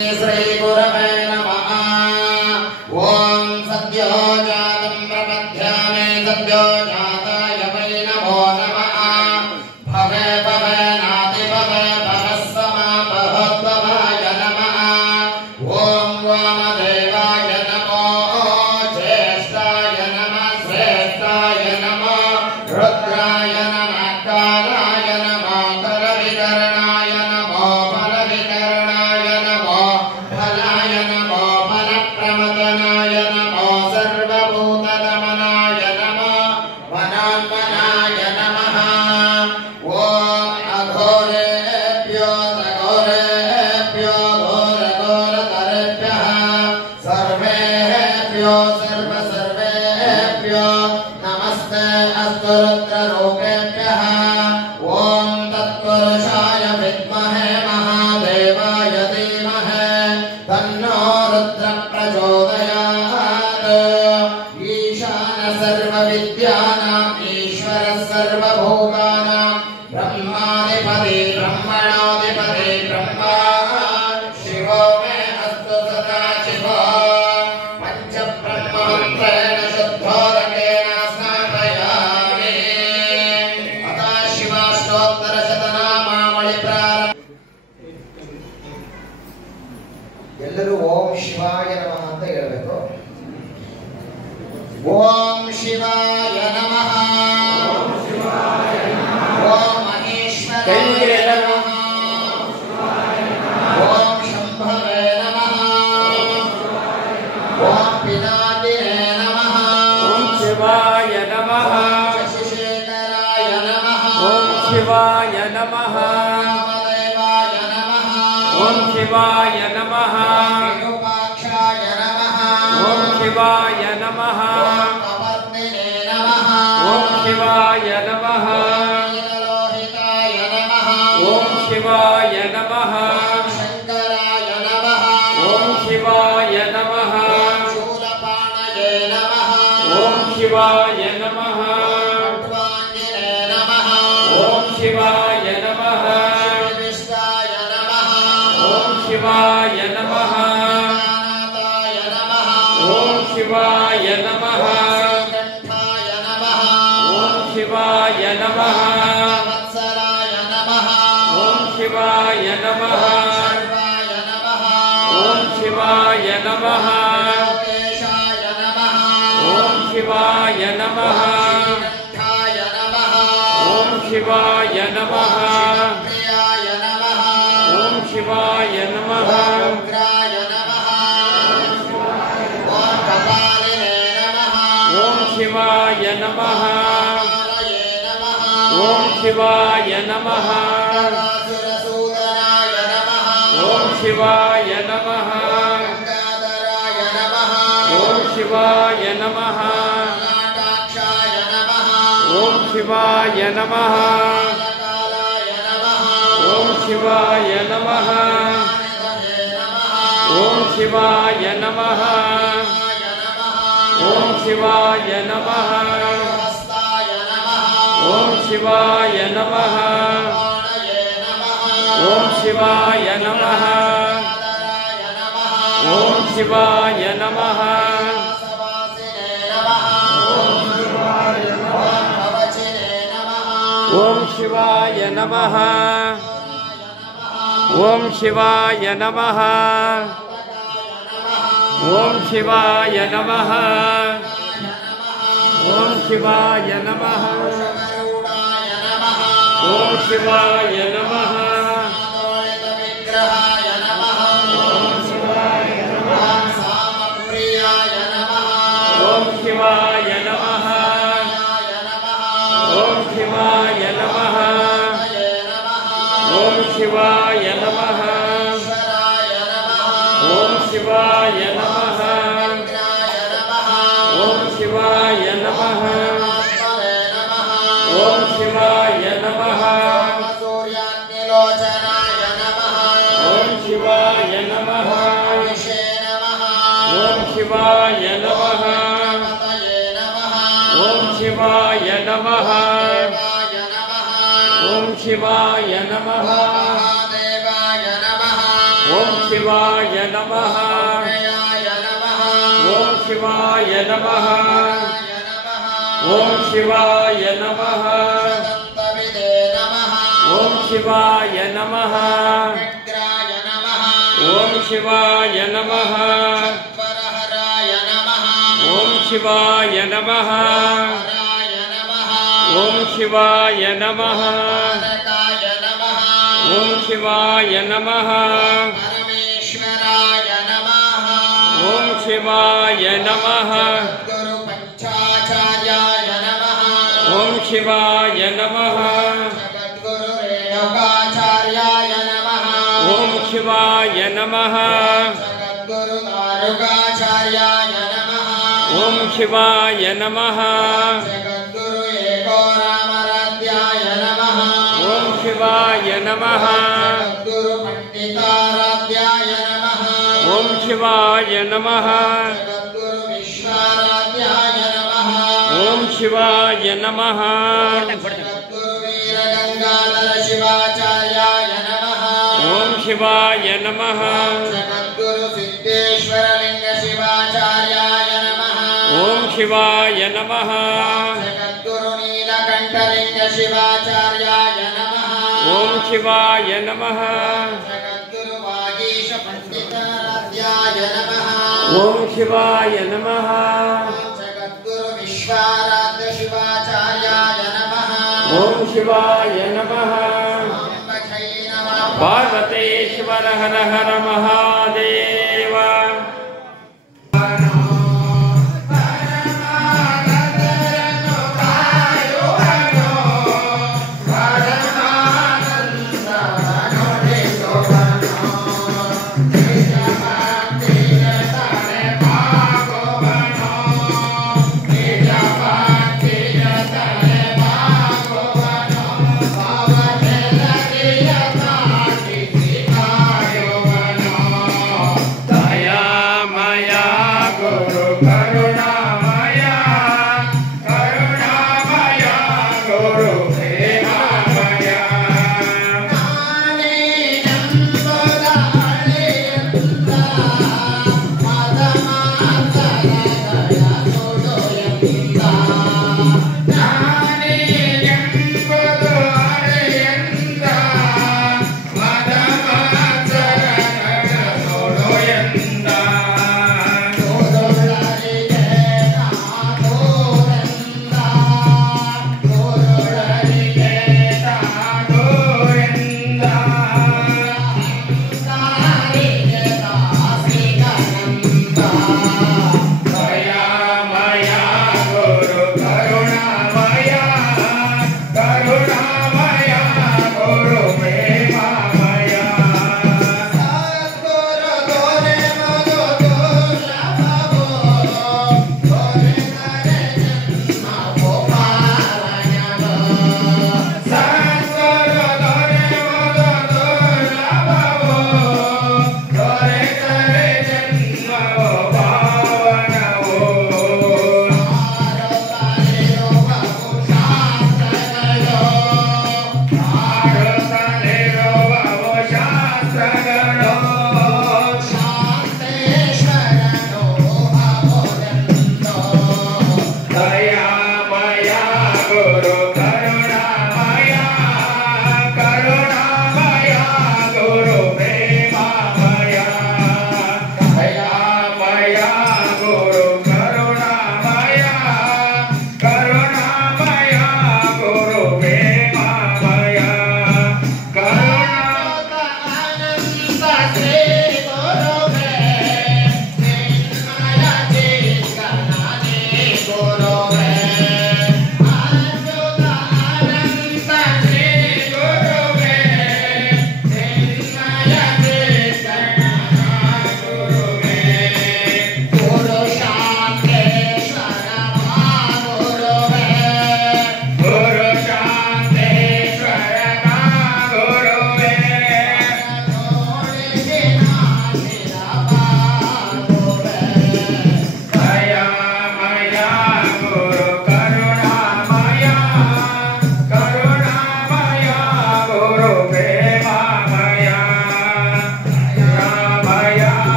श्री गुरवे नमः। ओम सद्यो जातं प्रपद्यामि सद्यो जाताय वै नमो नमः। भवे भवे नाति भवे भवस्समापभद्भवाय नमः। ओम वामदेवाय नमो ज्येष्ठाय नमः श्रेष्ठाय नमः रुद्राय नमः कालाय नमः करविकरणाय नमो फलविकरणाय नमो फलाय नमो फलप्रमदनाय नमो सर्वभूतदमनाय नमो वनोन्मनाय नमः। ओम अघोरेभ्यो घोरेभ्यो घोरघोरतरेभ्यः सर्वेभ्यो सर्वेभ्यो नमस्ते अस्तु रुद्ररूपेभ्यः। ओम तत्पुरुषाय विद्महे महादेवाय धीमहि तन्नो रुद्रः प्रचोदयात्। ईशान सर्वविद्यानाम् ईश्वरः सर्वभूतानां ब्रह्माधिपति ब्रह्मणोऽधिपति ब्रह्मा शिवो मे अस्तु सदा शिवो। पञ्चब्रह्ममन्त्रेण शुद्धोदकेन स्नापयामि। अतः शिवाष्टोत्तरशतनामावळि प्रारम्भ। ಎಲ್ಲರೂ ಓಂ ಶಿವಾಯ ನಮಃ ಅಂತ ಹೇಳಬೇಕು. ಓಂ ಶಿವಾಯ ನಮಃ. ಓಂ ಮಹೇಶ್ವರಾಯ ನಮಃ. ಓಂ ಶಂಭವೇ ನಮಃ. ಓಂ ಪಿನಾಕಿನೇ ನಮಃ. ಓಂ ಶಿವಾಯ ನಮಃ. ಶಶಿಶೇಖರಾಯ ನಮಃ. ಓಂ ಶಿವಾಯ ನಮಃ. ರಾಮದೇವಾಯ ನಮಃ. ಓಂ ಶಿವಾಯ ನಮಃ. ವಿರೂಪಾಕ್ಷಾಯ ನಮಃ. ಓಂ ಶಿವಾಯ ನಮಃ. ಓಂ ಕಪರ್ದಿನೇ ನಮಃ. ಓಂ ಶಿವಾಯ ನಮಃ. ನೀಲಲೋಹಿತಾಯ ನಮಃ. ಓಂ ಶಿವಾಯ ನಮಃ. ಓಂ ಶಂಕರಾಯ ನಮಃ. ಓಂ ಶಿವಾಯ ನಮಃ. ಓಂ ಶೂಲಪಾಣಯೇ ನಮಃ. ಓಂ ಶಿವಾಯ ನಮಃ. ಖಡ್ವಾಂಗಿನೇ ನಮಃ. ಓಂ ಶಿವಾಯ ನಮಃ. ವಿಷ್ಟಾಯ ನಮಃ. ಓಂ ಶಿವಾಯ ನಮಃ. ಜ್ಞಾನಾತಾಯ ನಮಃ. ಓಂ ಶಿವಾಯ ನಮಃ. ಶ್ರೀಕಂಠಾಯ ನಮಃ. ಓಂ ಶಿವಾಯ ನಮಃ. ವತ್ಸರಾಯ ನಮಃ. ಓಂ ಶಿವಾಯ ನಮಃ. ಸರ್ವಾಯ ನಮಃ. ಓಂ ಶಿವಾಯ ನಮಃ. ಲೋಕೇಶಾಯ ನಮಃ. ಓಂ ಶಿವಾಯ ನಮಃ. ಶ್ರೀಕಂಠಾಯ ನಮಃ. ಓಂ ಶಿವಾಯ ನಮಃ. ಪ್ರಿಯಾಯ ನಮಃ. ಓಂ ಶಿವಾಯ ನಮಃ. ಉಗ್ರಾಯ ನಮಃ. ಓಂ ಕಪಾಲಿನೇ ನಮಃ. ಓಂ ಶಿವಾಯ ನಮಃ. ಕಾಲಯೇ ನಮಃ. ಓಂ ಶಿವಾಯ ನಮಃ. ಸುರಸೂದನಾಯ ನಮಃ. ಓಂ ಶಿವಾಯ ನಮಃ. ಗಂಗಾಧರಾಯ ನಮಃ. ಓಂ ಶಿವಾಯ ನಮಃ. ನಾಟಾಕ್ಷಾಯ ನಮಃ. ಓಂ ಶಿವಾಯ ನಮಃ. ಕಾಲಾಯ ನಮಃ. ಓಂ ಶಿವಾಯ ನಮಃ. ಜ್ಞಾನಧರೇ ನಮಃ. ಓಂ ಶಿವಾಯ ನಮಃ. ಓಂ ಶಿವಾಯ ನಮಃ. ಹಸ್ತಾಯ ನಮಃ. ಓಂ ಶಿವಾಯ ನಮಃ. ಪ್ರಾಣಯೇ ನಮಃ. ಓಂ ಶಿವಾಯ ನಮಃ. ಆದರಾಯ ನಮಃ. ಓಂ ಶಿವಾಯ ನಮಃ. ಸವಾಸಿನೇ ನಮಃ. ಓಂ ಭವಚಿನೇ ನಮಃ. ಓಂ ಶಿವಾಯ ನಮಃ. ಓಂ ಶಿವಾಯ ನಮಃ. ಓಂ ಶಿವಾಯ ನಮಃ. ಓಂ ಶಿವಾಯ ನಮಃ. ಗರುಡಾಯ ನಮಃ. ಓಂ ಶಿವಾಯ ನಮಃ. ಆದೋಳಿತ ವಿಗ್ರಹಾಯ ನಮಃ. ಓಂ ಶಿವಾಯ ನಮಃ. ಓಂ ಸಾಮಪ್ರಿಯಾಯ ನಮಃ. ಓಂ ಶಿವಾಯ ನಮಃ. ಆಯ ನಮಃ. ಓಂ ಶಿವಾಯ ನಮಃ. ಹರಯೇ ನಮಃ. ಓಂ ಶಿವಾಯ ನಮಃ. ಈಶ್ವರಾಯ ನಮಃ. ಓಂ ಶಿವಾಯ ನಮಃ. ವಿಘ್ನಾಯ ನಮಃ. ಓಂ ಶಿವಾಯ ನಮಃ. ಆತ್ಮನೇ ನಮಃ. ಓಂ ಶಿವಾಯ ನಮಃ. ಸೂರ್ಯಾಗ್ನಿಲೋಚನಾಯ ನಮಃ. ಓಂ ಶಿವಾಯ ನಮಃ. ವಿಷೇ ನಮಃ. ಓಂ ಶಿವಾಯ ನಮಃ. ಪತಯೇ ನಮಃ. ಓಂ ಶಿವಾಯ ನಮಃ. ದೇವಾಯ ನಮಃ. ಓಂ ಶಿವಾಯ ನಮಃ. ಮಹಾದೇವಾಯ ನಮಃ. ಓಂ ಶಿವ शिवाय नमः ओम शिवाय नमः ओम शिवाय नमः ओम शिवाय नमः ओम शिवाय नमः ओम शिवाय नमः ओम शिवाय नमः ओम शिवाय नमः परमेश्वराय नमः ओम शिवाय नमः गुरु पंचाचार्याय नमः ओम शिवाय नमः जगद्गुरु रेणुकाचार्याय नमः ओम शिवाय नमः जगद्गुरु दारुकाचार्याय नमः ओम शिवाय नमः जगद्गुरु एकोरामराध्याय नमः ओम शिवाय नमः जगद्गुरु पंडिताराध्याय नमः ओम शिवाय नमः जगद्गुरु विश्वाराध्याय नमः ओम शिवाय नमः जगद्गुरु वीरगंगाधर शिवाचार्याय नमः ओम शिवाय नमः जगद्गुरु सिद्धेश्वरलिंग शिवाचार्याय नमः ओम शिवाय नमः जगद्गुरु नीलकंठलिंग शिवाचार्याय नमः ओम शिवाय नमः जगद्गुरु वागीश पंडिताराध्याय नमः ओम शिवाय नमः जगद्गुरु विश्वाराध्य शिवाचार्याय नमः ओम शिवाय नमः अम्बकै नमः पार्वतीश्वर हर हर महादेव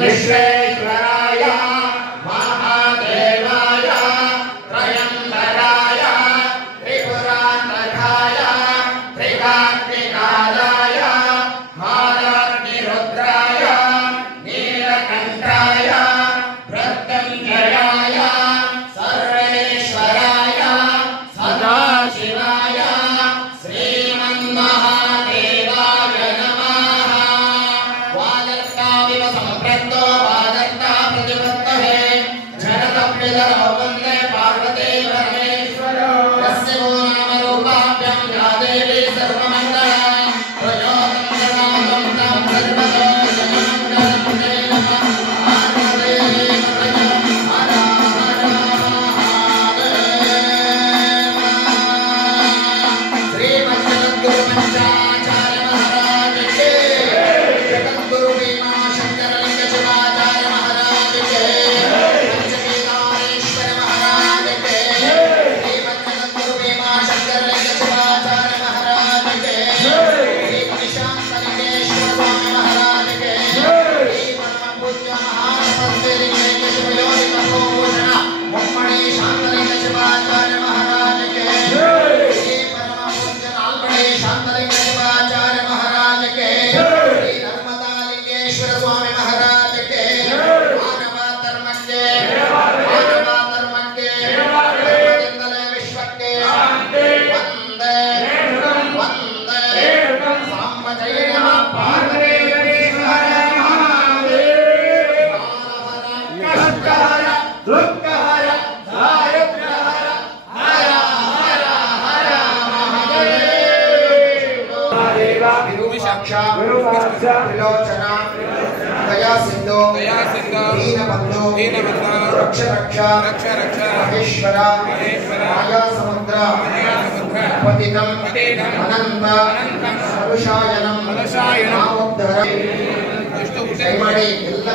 विश्वेश्वराय महादेवाय त्रयंबराय त्रिपुरान्तकाय त्रिकाग्निकालाय महाराग्निरुद्राय नीलकण्ठाय मृत्युञ्जयाय सर्वेश्वराय सदाशिवाय श्रीमन्महादेवाय नमः। वागर्ताविव सम्पृक्तो वागर्ता प्रतिपत्तये जनतप्यधरो वन्दे पार्वती परमेश्वरो यस्य वो नामरूपाभ्यां या देवी सर्वमङ्गला प्रयोगं तं सर्वतो जगन्मङ्गलं ते नमः। पार्वती हर हर महादेव। श्रीमद्जगद्गुरु पंचाचार्य महाराज के जगद्गुरु भीमा शंकरलिंग शिवाचार्य महाराज के पंचकेदारेश्वर महाराज के श्रीमद्जगद्गुरु भीमा शंकरलिंग शिवाचार्य महाराज के श्री निशांतलिंगेश्वर स्वामी महाराज के श्री परम पूज्य महानपति लिंगेश शिवयोनि तपोभूषण मुम्मणि शांतलिंग शिवाचार्य महाराज के श्री परम पूज्य नाल्मणि शांतलिंग शिवाचार्य महाराज के श्री नर्मदालिंगेश्वर स्वामी महाराज के मानव धर्मज्ञे धर्मದಿಂದಲೇ ವಿಶ್ವಕ್ಕೆ ವಂದೇ ವಂದೇ ಸಾಂಬ ಜಯ ನಮಃ ಪಾರ್ವತಿ ಕಷ್ಟಹರ ದುಃಖಹರ ದಾರಿದ್ರ್ಯಹರ ಹರ ಹರ ಹರ ಮಹಾದೇವ ವಿರೂಪಾಕ್ಷ ತ್ರಿಲೋಚನ ದಯಾ ಸಿಂಧು ದೀನಬಂಧು ರಕ್ಷ ರಕ್ಷ ಮಹೇಶ್ವರ ಮಾಯಾ ಸಮುದ್ರ ಪತಿತಂ ಅನಂತ ಸರುಷಾಯನಂ ನಾಮೋದ್ಧರ ದಯಮಾಡಿ ಎಲ್ಲ